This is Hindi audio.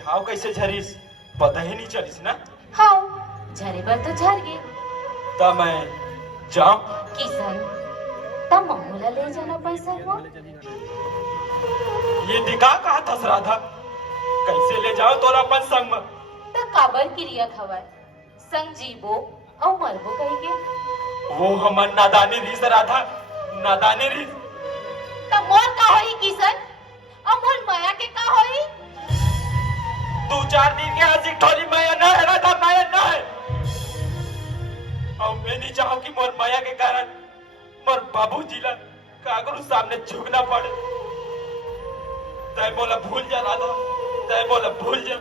बिहाव कैसे झरिस पता ही नहीं चलिस ना। हाँ झरे बर तो झर गे। तब मैं जाऊं किशन तब मम्मूला ले जाना पैसा को। ये दिखा कहा था राधा कैसे ले जाओ तोरा अपन संग में। त काबर क्रिया खवाए संग जीबो और मरबो कही के। वो हमन नादानी रीस राधा नादानी रीस। त मोर का होई किशन और मोर माया के का होई। 2-4 दिन के आज एक ठोली माया ना है राधा माया ना है। और मैं नहीं चाहूं कि मोर माया के कारण मोर बाबूजी ला कागरू सामने झुकना पड़े। तय बोला भूल जा राधा तय बोला भूल जा।